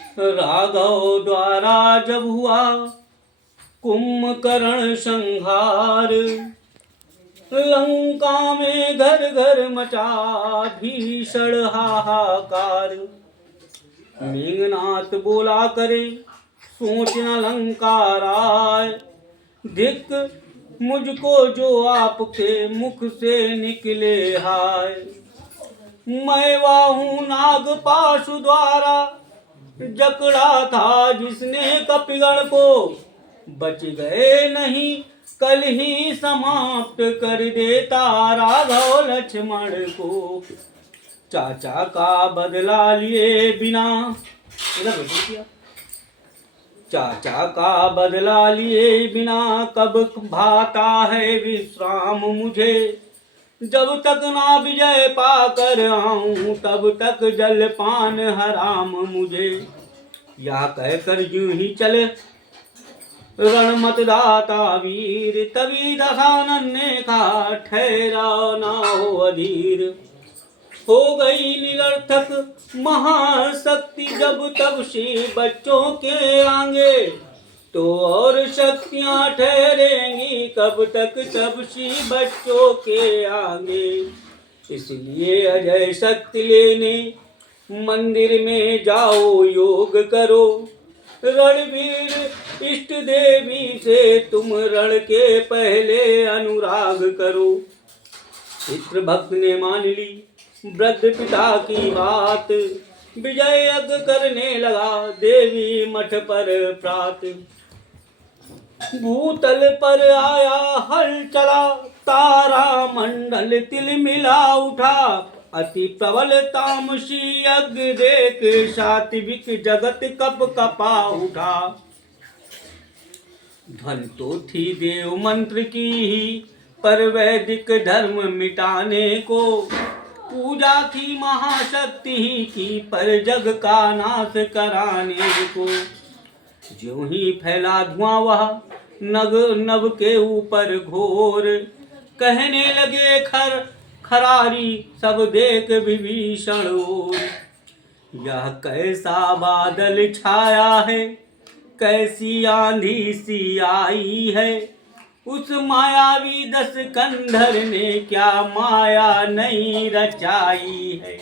राघव द्वारा जब हुआ कुंभकर्ण संहार, लंका में घर घर मचा भीषण हाहाकार। मेघनाथ बोला करे सोच न लंका राय, धिक मुझको जो आपके मुख से निकले हाय। मैं वाहू नाग पाशु द्वारा जकड़ा था जिसने कपिगण को, बच गए नहीं कल ही समाप्त कर देता राघव लक्ष्मण को। चाचा का बदला लिए बिना, चाचा का बदला लिए बिना कब भाता है विश्राम मुझे। जब तक ना विजय पाकर आऊं तब तक जलपान हराम मुझे। या कहकर यूं ही चले रण मतदाता वीर, तभी दशानन ने कहा ठहरा ना हो अधीर। हो गई निरर्थक महाशक्ति जब तब से बच्चों के आगे, तो और शक्तियां ठहरेंगी कब तक तब सी बच्चों के आगे। इसलिए अजय शक्ति लेने मंदिर में जाओ योग करो। रणवीर इष्ट देवी से तुम रण के पहले अनुराग करो। पितृभक्त ने मान ली वृद्ध पिता की बात, विजय यज्ञ करने लगा देवी मठ पर प्रात। भूतल पर आया हल चला, तारा मंडल तिल मिला उठा। अति प्रबल तामसी यज्ञ देख सात्विक जगत कप कपा उठा। ध्वन तो थी देव मंत्र की ही, पर वैदिक धर्म मिटाने को। पूजा थी महाशक्ति की, पर जग का नाश कराने को। ज्यों ही फैला धुआं वह नग नभ के ऊपर घोर, कहने लगे खरारी सब देख विभीषण ओर। यह कैसा बादल छाया है, कैसी आंधी सी आई है। उस मायावी दस कंधर ने क्या माया नहीं रचाई है।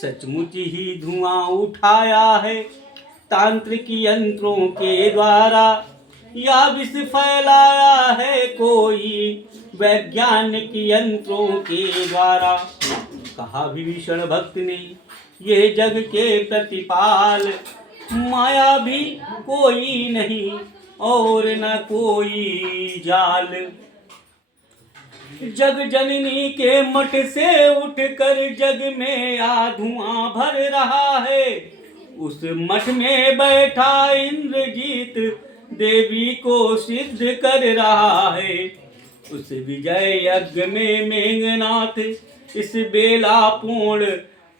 सचमुच ही धुआं उठाया है तांत्रिक यंत्रों के द्वारा, या विष फैलाया है कोई वैज्ञानिक यंत्रों के द्वारा। कहा विभीषण भक्त ने ये जग के प्रतिपाल, माया भी कोई नहीं और न कोई जाल। जग जननी के मठ से उठकर जग में आ धुआं भर रहा है। उस मठ में बैठा इंद्रजीत देवी को सिद्ध कर रहा है। उस विजय यज्ञ में मेघनाथ इस बेला पूर्ण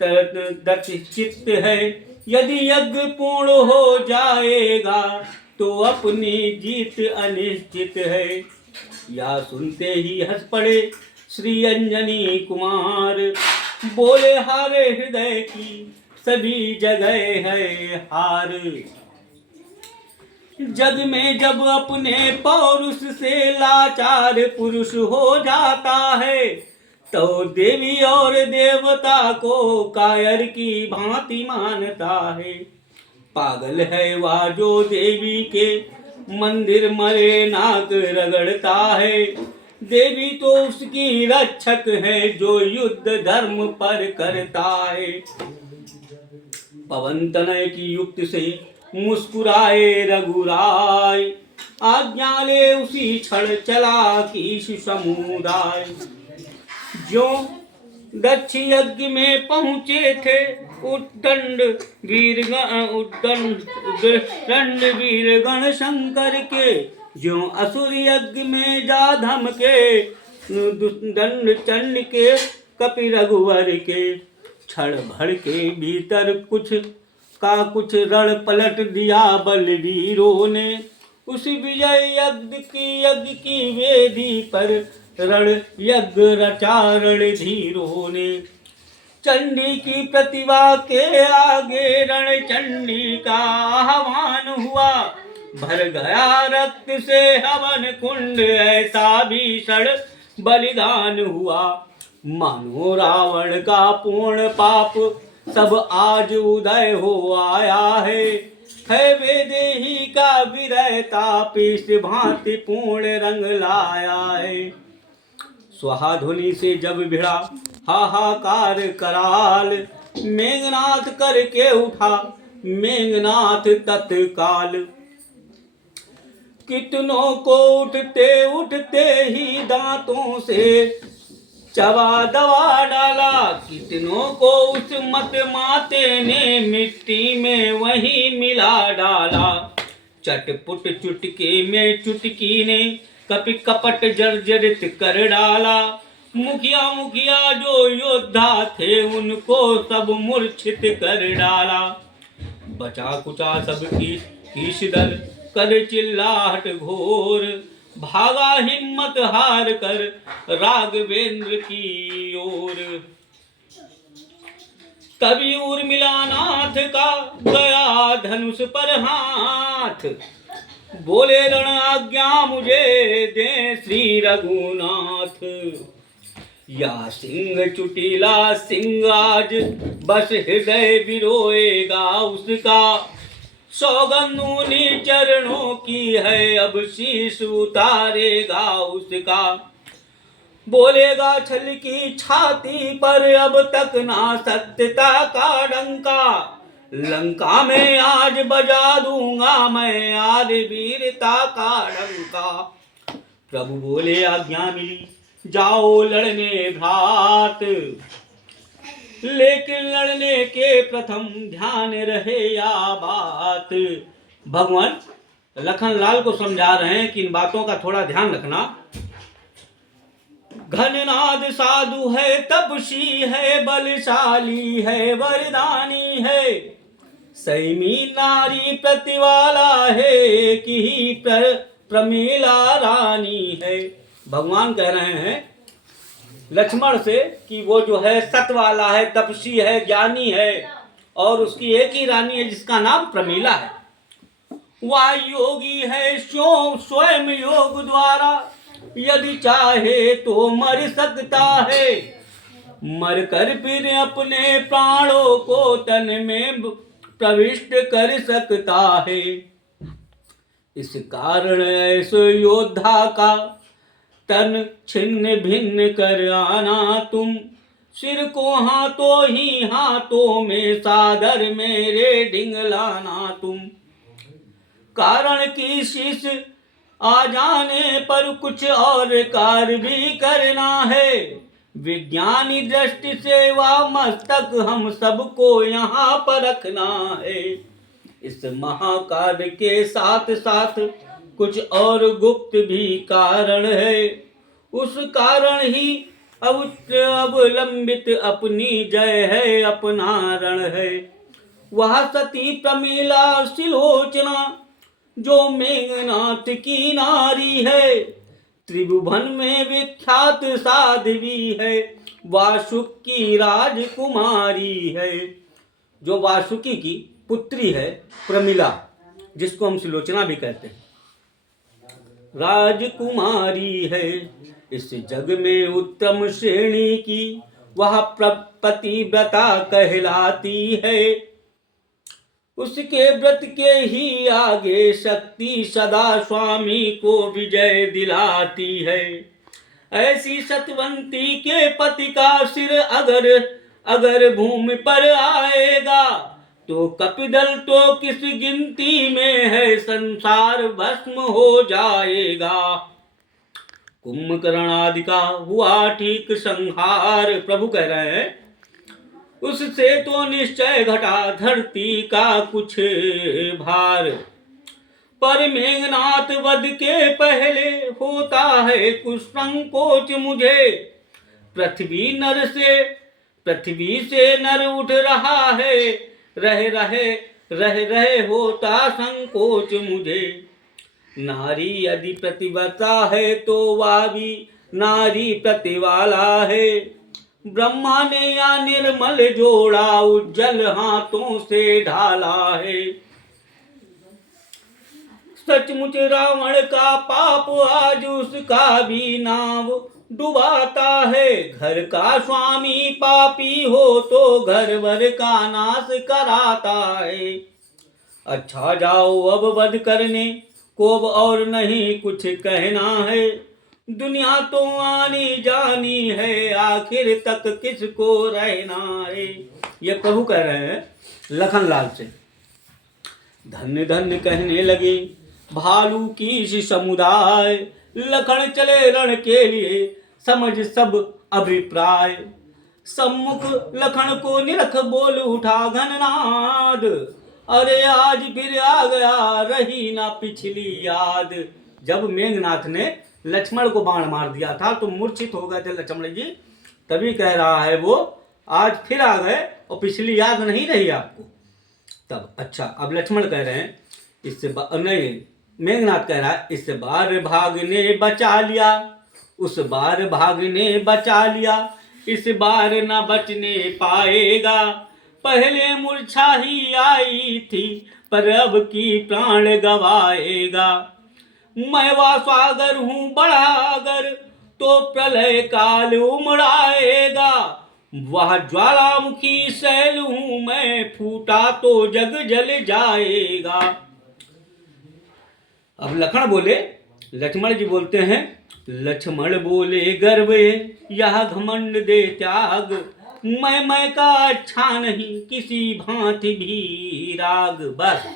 चित्त है। यदि यज्ञ पूर्ण हो जाएगा तो अपनी जीत अनिश्चित है। या सुनते ही हंस पड़े श्री अंजनी कुमार, बोले हारे हृदय की सभी जगह है हार। जग में जब अपने पौरुष से लाचार पुरुष हो जाता है, तो देवी और देवता को कायर की भांति मानता है। पागल है वह जो देवी के मंदिर मरे नाक रगड़ता है। देवी तो उसकी रक्षक है जो युद्ध धर्म पर करता है। पवन तनय की युक्त से मुस्कुराए रघुराय, आज्ञा ले उसी क्षण चला कीश समुदाय। जो दक्ष यज्ञ में पहुँचे थे उद्दंड वीरगण शंकर के, जो असुर यज्ञ में जा धमके दंड चंड के कपि रघुवर के। क्षण भर के भीतर कुछ रण पलट दिया बलवीरों ने। उस विजय यज्ञ की वेदी पर रण यज्ञ रचा रणधीरों ने। चंडी की प्रतिभा के आगे रण चंडी का आह्वान हुआ, भर गया रक्त से हवन कुंड, ऐसा भीषण बलिदान हुआ। मानो रावण का पूर्ण पाप सब आज उदय हो आया है वेदेही का विरह ताप इस भांति पूर्ण रंग लाया है। स्वाहाधुनि से जब भिड़ा हाहाकार कराल, मेघनाथ करके उठा मेघनाथ तत्काल। कितनों को उठते उठते ही दांतों से चबा दबा डाला, कितनों को उस मत माते ने मिट्टी में वही मिला डाला। चटपुट चुटकी में चुटकी ने कपि कपट जर्जरित कर डाला। मुखिया मुखिया जो योद्धा थे उनको सब मूर्छित कर डाला। बचा कुचा सब कीश दल कर चिल्लाहट घोर, भागा हिम्मत हार कर राघवेंद्र की ओर। तभी उर्मिलानाथ का गया धनुष पर हाथ, बोले रण आज्ञा मुझे दे श्री रघुनाथ। या सिंह चुटीला सिंह आज बस हृदय विरोएगा उसका, सौगंध उन्हीं चरणों की है अब शीश उतारेगा उसका। बोलेगा छल की छाती पर अब तक ना सत्यता का डंका, लंका में आज बजा दूंगा मैं आर वीरता का डंका। प्रभु बोले आज्ञा मिली जाओ लड़ने भ्रात, लेकिन लड़ने के प्रथम ध्यान रहे या बात। भगवान लखनलाल को समझा रहे हैं कि इन बातों का थोड़ा ध्यान रखना। घननाद साधु है, तपसी है, बलशाली है, वरदानी है, सैमी नारी प्रतिवाला है कि प्रमीला रानी है। भगवान कह रहे हैं लक्ष्मण से कि वो जो है सत वाला है, तपसी है, ज्ञानी है और उसकी एक ही रानी है जिसका नाम प्रमीला है। वह योगी है स्वयं योग द्वारा, यदि चाहे तो मर सकता है, मर कर फिर अपने प्राणों को तन में प्रविष्ट कर सकता है। इस कारण ऐसे योद्धा का तन छिन्न भिन्न कर आना तुम, सिर को हाथों ही हाथों में सादर मेरे ढिंगलाना तुम। कारण की शीश आ जाने पर कुछ और कार्य भी करना है, विज्ञानी दृष्टि से वह मस्तक हम सबको यहाँ पर रखना है। इस महाकार्य के साथ साथ कुछ और गुप्त भी कारण है, उस कारण ही अवलंबित अपनी जय है, अपना रण है। वह सती प्रमीला सिलोचना जो मेघनाथ की नारी है, त्रिभुवन में विख्यात साध्वी है, वासुकी राजकुमारी है। जो वासुकी की पुत्री है प्रमीला, जिसको हम सिलोचना भी कहते हैं, राजकुमारी है। इस जग में उत्तम श्रेणी की वह पतिव्रता कहलाती है, उसके व्रत के ही आगे शक्ति सदा स्वामी को विजय दिलाती है। ऐसी सतवंती के पति का सिर अगर भूमि पर आएगा तो कपिदल तो किस गिनती में है, संसार भस्म हो जाएगा। कुंभकर्ण आदि का हुआ ठीक संहार, प्रभु कह रहे हैं, उससे तो निश्चय घटा धरती का कुछ भार। पर मेघनाथ वध के पहले होता है कुछ संकोच मुझे, पृथ्वी से नर उठ रहा है, रहे होता संकोच मुझे। नारी यदि प्रतिव्रता है तो वह भी नारी प्रतिवाला है, ब्रह्मा ने या निर्मल जोड़ा, उज्जल हाथों से ढाला है। सचमुच रावण का पाप आज उसका भी नाव डुबाता है। घर का स्वामी पापी हो तो घर भर का नाश कराता है। अच्छा जाओ अब वध करने को और नहीं कुछ कहना है। दुनिया तो आनी जानी है, आखिर तक किसको रहना है। ये प्रभु कह रहे हैं लखनलाल से। धन्य धन्य कहने लगे भालू की समुदाय। लखन चले रण के लिए समझ सब अभिप्राय। सम्मुख लखन को निरख बोल उठा घननाद। अरे आज फिर आ गया रही ना पिछली याद। जब मेघनाथ ने लक्ष्मण को बाण मार दिया था तो मूर्छित हो गए थे लक्ष्मण जी, तभी कह रहा है वो आज फिर आ गए और पिछली याद नहीं रही आपको तब। अच्छा अब लक्ष्मण कह रहे हैं इससे नहीं, मेघनाथ कह रहा है इससे बार भागने बचा लिया, उस बार भागने बचा लिया, इस बार न बचने पाएगा। पहले मूर्छा ही आई थी पर अब की प्राण गवाएगा। मैं वासागर हूँ बढ़ागर तो प्रलय काल उमड़ाएगा। वह ज्वालामुखी शैल हूँ मैं, फूटा तो जग जल जाएगा। अब लखन बोले, लक्ष्मण जी बोलते हैं, लक्ष्मण बोले गर्व यह घमंड दे त्याग। मैं का अच्छा नहीं किसी भांति भी राग। बस